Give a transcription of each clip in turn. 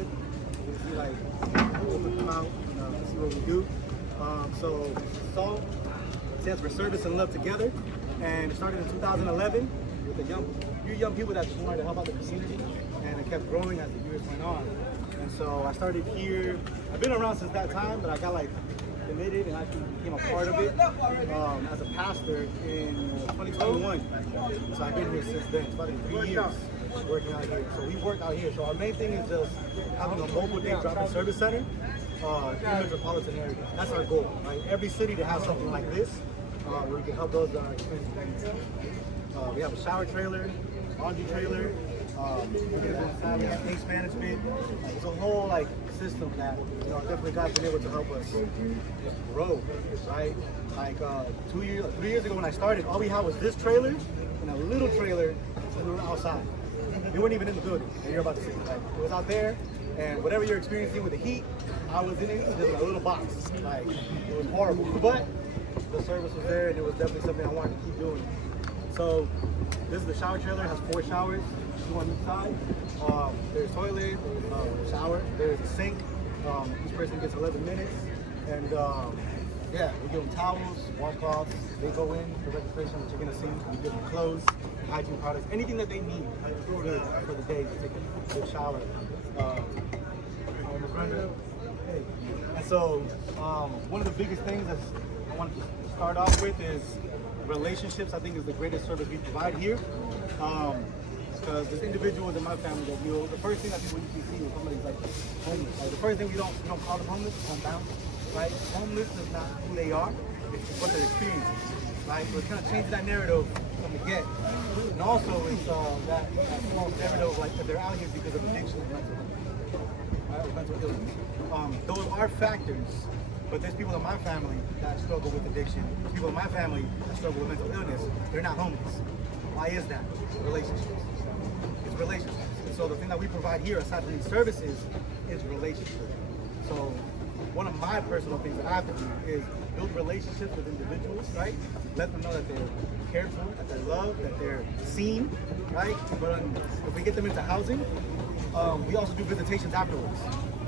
Oakwood. You see like Oakwood come out and see what we do. So SALT stands for Service and Love Together, and it started in 2011 with a few young people that just wanted to help out the community, and it kept growing as the years went on. And so I started here. I've been around since that time, but I got like committed and actually became a part of it as a pastor in 2021. So I've been here since then. It's about 3 years working out here. So we work out here. So our main thing is just having a mobile day drop-in service center in the metropolitan area. That's our goal, right? Every city to have something like this where we can help those that are experiencing needs. We have a shower trailer, laundry trailer, case management. It's a whole like system that definitely God's been able to help us grow, right? Like 3 years ago when I started, all we had was this trailer and a little trailer, and we were outside. We weren't even in the building, and you're about to see. Like, it was out there, and whatever you're experiencing with the heat, I was in it just in a little box. Like, it was horrible, but the service was there, and it was definitely something I wanted to keep doing. So this is the shower trailer. It has 4 showers, 2 on each side. There's toilet, there's shower, there's a sink. Each person gets 11 minutes, and yeah, we give them towels, washcloths. They go in the registration, which you're gonna see. We give them clothes, hygiene products, anything that they need for the day to take a good shower. And so one of the biggest things that I wanted to start off with is relationships. I think is the greatest service we provide here. Because there's individuals in my family that the first thing that people usually see is somebody's like homeless. Like the first thing we don't call them homeless, is homebound, right? Homeless is not who they are, it's what they're experiencing, right? So it's kind of changing that narrative from the get. And also it's that false narrative like that they're out here because of addiction and mental health, right? Or mental illness. Those are factors, but there's people in my family that struggle with addiction. There's people in my family that struggle with mental illness. They're not homeless. Why is that? Relationships. It's relationships. And so the thing that we provide here, aside from these services, is relationships. So one of my personal things that I have to do is build relationships with individuals, right? Let them know that they're cared for, that they're loved, that they're seen, right? But if we get them into housing, we also do visitations afterwards.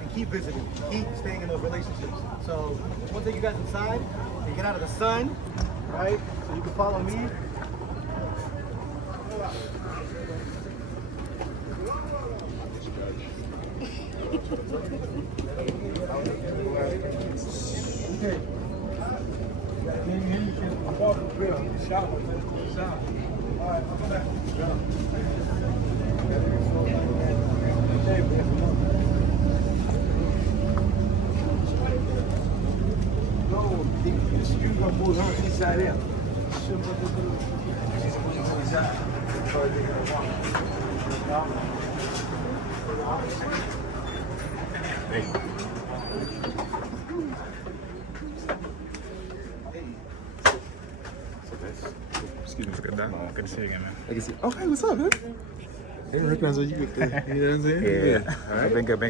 And keep visiting, keep staying in those relationships. So once I take you guys inside, and get out of the sun, right? So you can follow me. Okay. I'm walking the grill. Shower. All right, I'll come back. No, you gonna move on inside out. Hey. Excuse me for that. Good to see you again, man. I can see. Oh, hey, what's up, man? I didn't recognize what you get there. You know what I'm saying? Yeah. All right. Been good.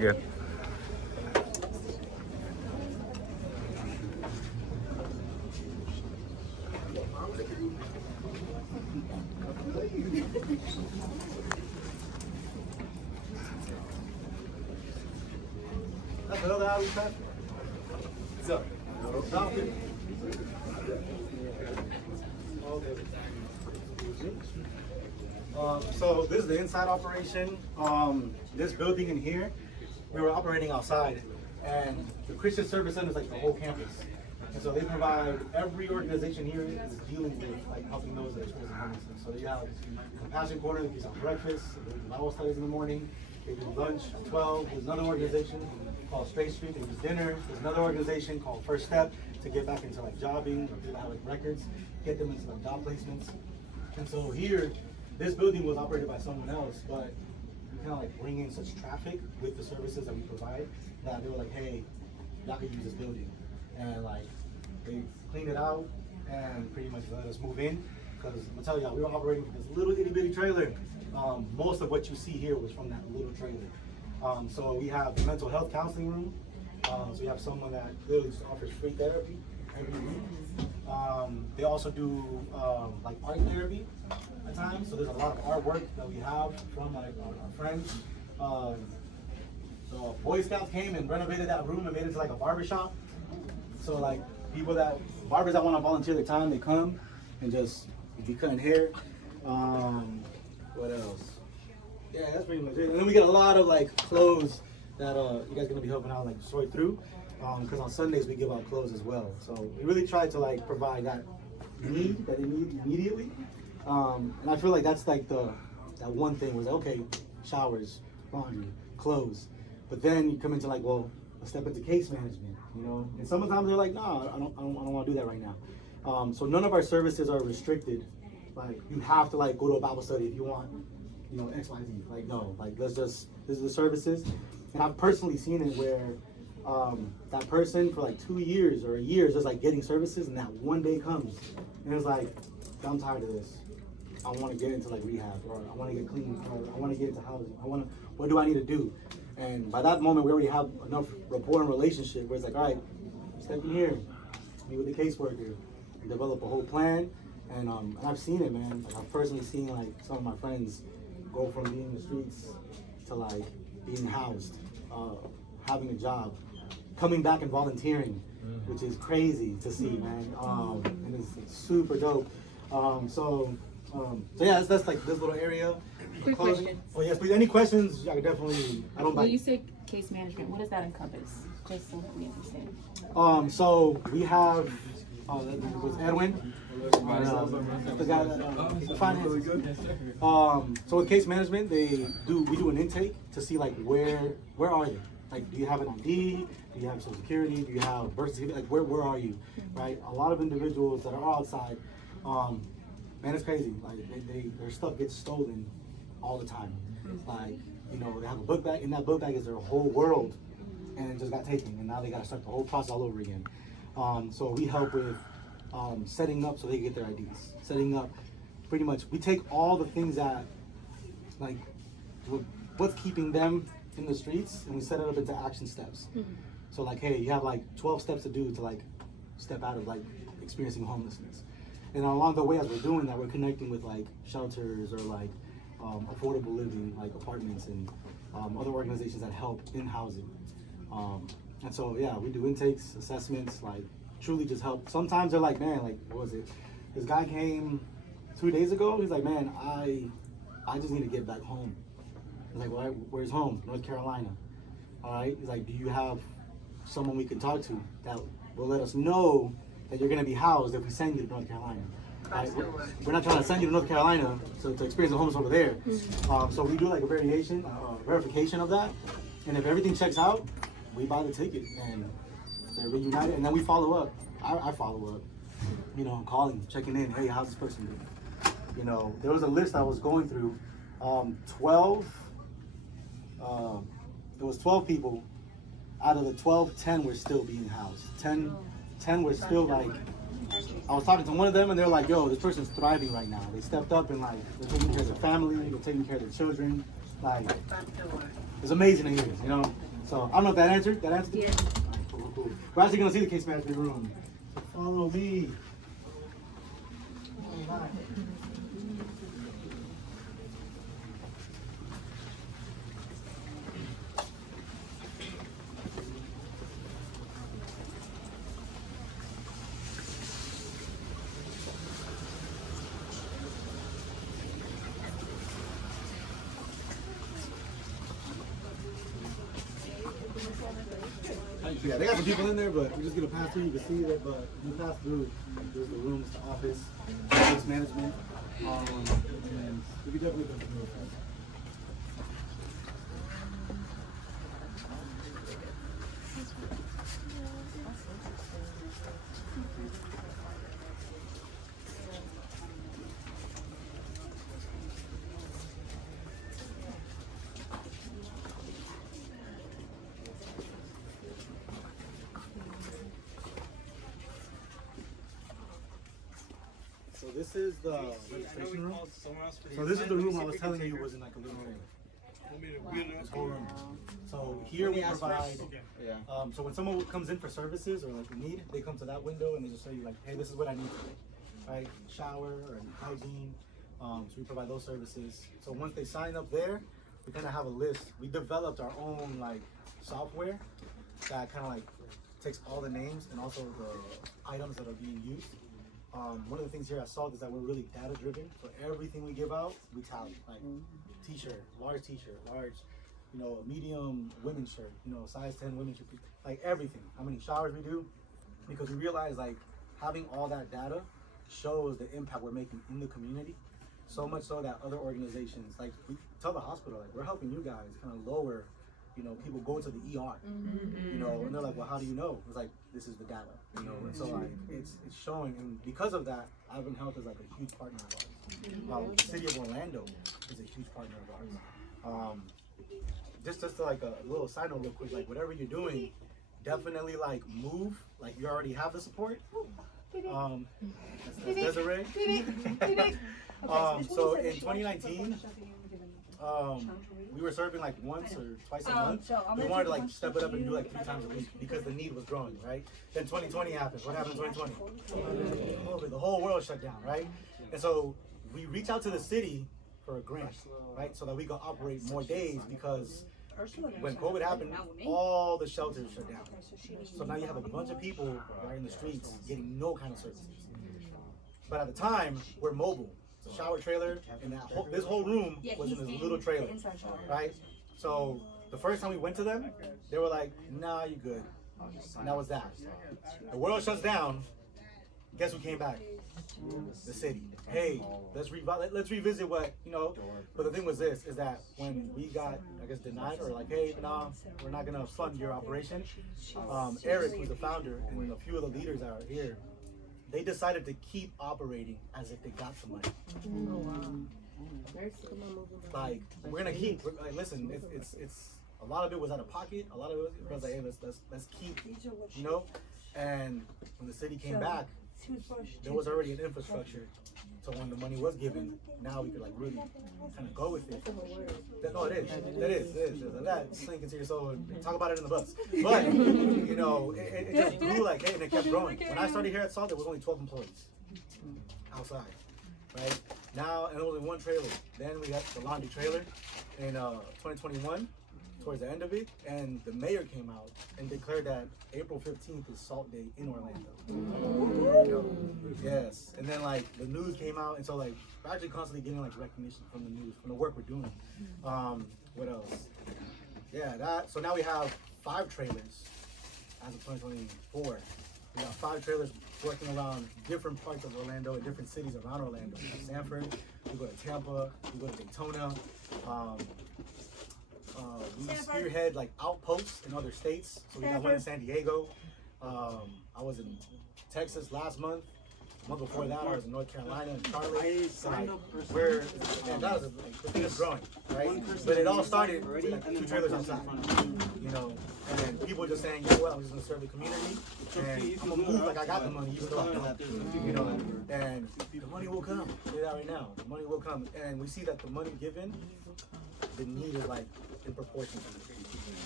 That's another alley pass. What's up? So this is the inside operation. This building in here, we were operating outside, and the Christian Service Center is like the whole campus. And so they provide, every organization here is dealing with like helping those that are experiencing homelessness. So you have Compassion Corner, they give breakfast, they do Bible studies in the morning, they do lunch at 12. There's another organization called Straight Street, they do dinner. There's another organization called First Step to get back into like jobbing, or people have like records, get them into like job placements. And so here, this building was operated by someone else, but we kind of like bring in such traffic with the services that we provide that they were like, hey, y'all could use this building. And like, they cleaned it out and pretty much let us move in. Because I'm gonna tell y'all, we were operating with this little itty bitty trailer. Most of what you see here was from that little trailer. So we have the mental health counseling room. So we have someone that literally just offers free therapy every week. They also do like art therapy at times. So there's a lot of artwork that we have from like our friends. So Boy Scouts came and renovated that room and made it into like a barber shop. So like barbers that want to volunteer their time, they come and just be cutting hair. What else? Yeah, that's pretty much it. And then we get a lot of like clothes that you guys gonna be helping out like sort through. Because on Sundays we give out clothes as well. So we really try to like provide that need that they need immediately. And I feel like that's like that one thing was okay, showers, laundry, clothes. But then you come into like, well, a step into case management, you know. And sometimes they're like, no, I don't want to do that right now. So none of our services are restricted. Like you have to like go to a Bible study if you want, you know, X, Y, Z. Like no, like this is the services. And I've personally seen it where that person for like 2 years or a year is just like getting services, and that one day comes and it's like, I'm tired of this. I want to get into like rehab, or I want to get clean, or I want to get into housing. What do I need to do? And by that moment, we already have enough rapport and relationship where it's like, all right, step in here, meet with the caseworker, and develop a whole plan. And I've seen it, man. Like, I've personally seen like some of my friends go from being in the streets to like being housed, having a job, coming back and volunteering, which is crazy to see, man. And it's super dope. So yeah, that's like this little area. Quick question. Oh yes, please. Any questions? I could definitely. I don't. When you say case management, what does that encompass? Just so that we understand. So we have. It was Edwin. The guy that the finances. So with case management, we do an intake to see like where are you? Like, do you have an ID? Do you have Social Security? Do you have birth certificate? Like, where are you? Right? A lot of individuals that are outside, man, it's crazy. Like, their stuff gets stolen all the time. Like, you know, they have a book bag. In that book bag is their whole world, and it just got taken, and now they got to start the whole process all over again. So we help with setting up so they can get their IDs. Setting up, pretty much, we take all the things that, like, what's keeping them in the streets, and we set it up into action steps. So like, hey, you have like 12 steps to do to like step out of like experiencing homelessness. And along the way, as we're doing that, we're connecting with like shelters or like affordable living, like apartments and other organizations that help in housing. And so yeah, we do intakes, assessments, like truly just help. Sometimes they're like, man, like what was it? This guy came 2 days ago. He's like, man, I just need to get back home. I'm like, well, where's home? North Carolina. All right. He's like, do you have someone we can talk to that will let us know that you're going to be housed if we send you to North Carolina? Right? We're not trying to send you to North Carolina to experience the homeless over there. So we do like a verification of that. And if everything checks out, we buy the ticket and they're reunited. And then we follow up. I follow up, you know, calling, checking in. Hey, how's this person doing? You know, there was a list I was going through. 12. There was 12 people. Out of the 12, 10 were still being housed. 10 were still like, I was talking to one of them and they're like, yo, this person's thriving right now. They stepped up and like, they're taking care of their family, they're taking care of their children. Like, it's amazing to hear, you know? So, I don't know if that answered. Yeah. Cool. We're actually gonna see the case management room. Follow me. Yeah, they got some people in there, but we're just gonna pass through. You can see that, but we pass through. There's the rooms, the office, case management, and we can definitely go through it. So this is the registration room. So this is the room I was telling you was in like a little room. So here we provide. So when someone comes in for services or like a need, they come to that window and they just say like, hey, this is what I need today, right? Shower or hygiene. So we provide those services. So once they sign up there, we kind of have a list. We developed our own like software that kind of like takes all the names and also the items that are being used. One of the things here at Salt is that we're really data driven. So everything we give out, we tally. Like t-shirt, large, you know, a medium women's shirt, you know, size 10 women's shirt, like everything. How many showers we do, because we realize like having all that data shows the impact we're making in the community. So much so that other organizations, like we tell the hospital, like we're helping you guys kind of lower, you know, people go to the ER, you know, and they're like, well, how do you know? It's like, this is the data, you know, and so like it's showing, and because of that, Advent Health is like a huge partner of ours. The city of Orlando is a huge partner of ours. Just to like a little side note real quick, like whatever you're doing, definitely like move, like you already have the support. That's Desiree. So in 2019, we were serving like once or twice a month. We wanted to like step it up and do like 3 times a week because the need was growing, right? Then 2020 happened. What happened in 2020? COVID. The whole world shut down, right? And so we reached out to the city for a grant, right? So that we could operate more days, because when COVID happened, all the shelters shut down. So now you have a bunch of people that are in the streets getting no kind of services. But at the time, we're mobile. It's a shower trailer, and this whole room was in this little trailer, right? So the first time we went to them, they were like, nah, you're good. And that was that. The world shuts down. Guess who came back? The city. Hey, let's revisit what, you know. But the thing was this, is that when we got, I guess, denied, or like, hey, nah, we're not gonna fund your operation. Eric, who's the founder, and a few of the leaders that are here, they decided to keep operating as if they got the money. Like, we're gonna keep, like, listen, it's a lot of it was out of pocket, a lot of it was like, hey, let's keep, you know. And when the city came back, there was already an infrastructure, so when the money was given, now we could like really kind of go with it. No, it is. That sink into your soul and talk about it in the bus. But you know, it just grew like, hey, and it kept growing. When I started here at Salt, there was only 12 employees outside, right? Now, and only 1 trailer. Then we got the laundry trailer in 2021. Towards the end of it, and the mayor came out and declared that April 15th is Salt Day in Orlando. You know, yes, and then like the news came out, and so like we're actually constantly getting like recognition from the news, from the work we're doing. What else? Yeah, that. So now we have 5 trailers as of 2024. We got 5 trailers working around different parts of Orlando and different cities around Orlando. We have Sanford, we go to Tampa, we go to Daytona. We spearhead like outposts in other states. So we got one in San Diego. I was in Texas last month. The month before that, I was in North Carolina and Charlotte. So like, and that was like, the thing is growing, right? But it all started with like 2 trailers outside, you know. And then people just saying, you know what, I'm just gonna serve the community, and I'm gonna move like I got the money, even though I don't, you know. And the money will come. I'll tell you that right now. The money will come, and we see that the money given, the need is like in proportion to it.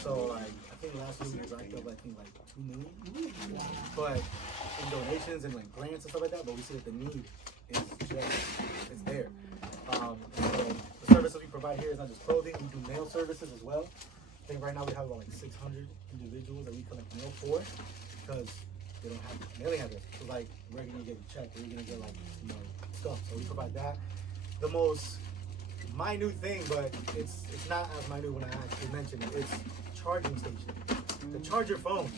So like I think last year we racked up like 2 million. But in donations and like grants and stuff like that, but we see that the need is just it's there. So the services we provide here is not just clothing, we do mail services as well. I think right now we have about like 600 individuals that we collect mail for, because they don't have mailing address. So like we're gonna get a check, or you're gonna get like, you know, stuff. So we provide that. The most minute thing, but it's not as minute when I actually mentioned it. It's charging station. To charge your phone.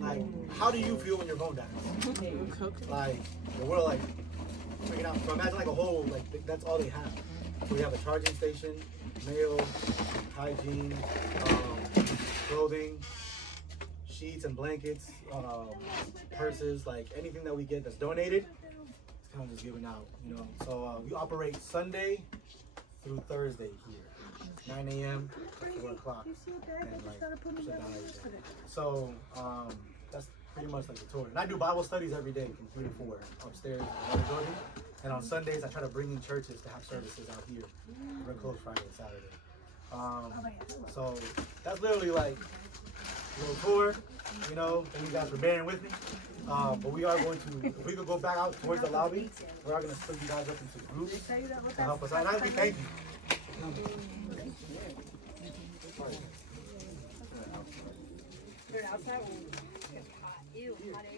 Like, how do you feel when your phone dies? Like, the world like freaking out. So imagine like a whole, like that's all they have. So we have a charging station, mail, hygiene, clothing, sheets and blankets, purses, like anything that we get that's donated, it's kind of just given out, you know. So we operate Sunday through Thursday here, 9 a.m. to 4 o'clock, and like shut down every day. So that's pretty much like the tour. And I do Bible studies every day from 3 to 4 upstairs in the building. And on Sundays, I try to bring in churches to have services out here. We're closed Friday and Saturday. So that's literally like a little tour, you know. Thank you guys for bearing with me. But we are going to, if we could go back out towards the lobby, we are going to split you guys up into groups to help us out. And I thank you. outside. Ooh, it's hot. Ew, hot air.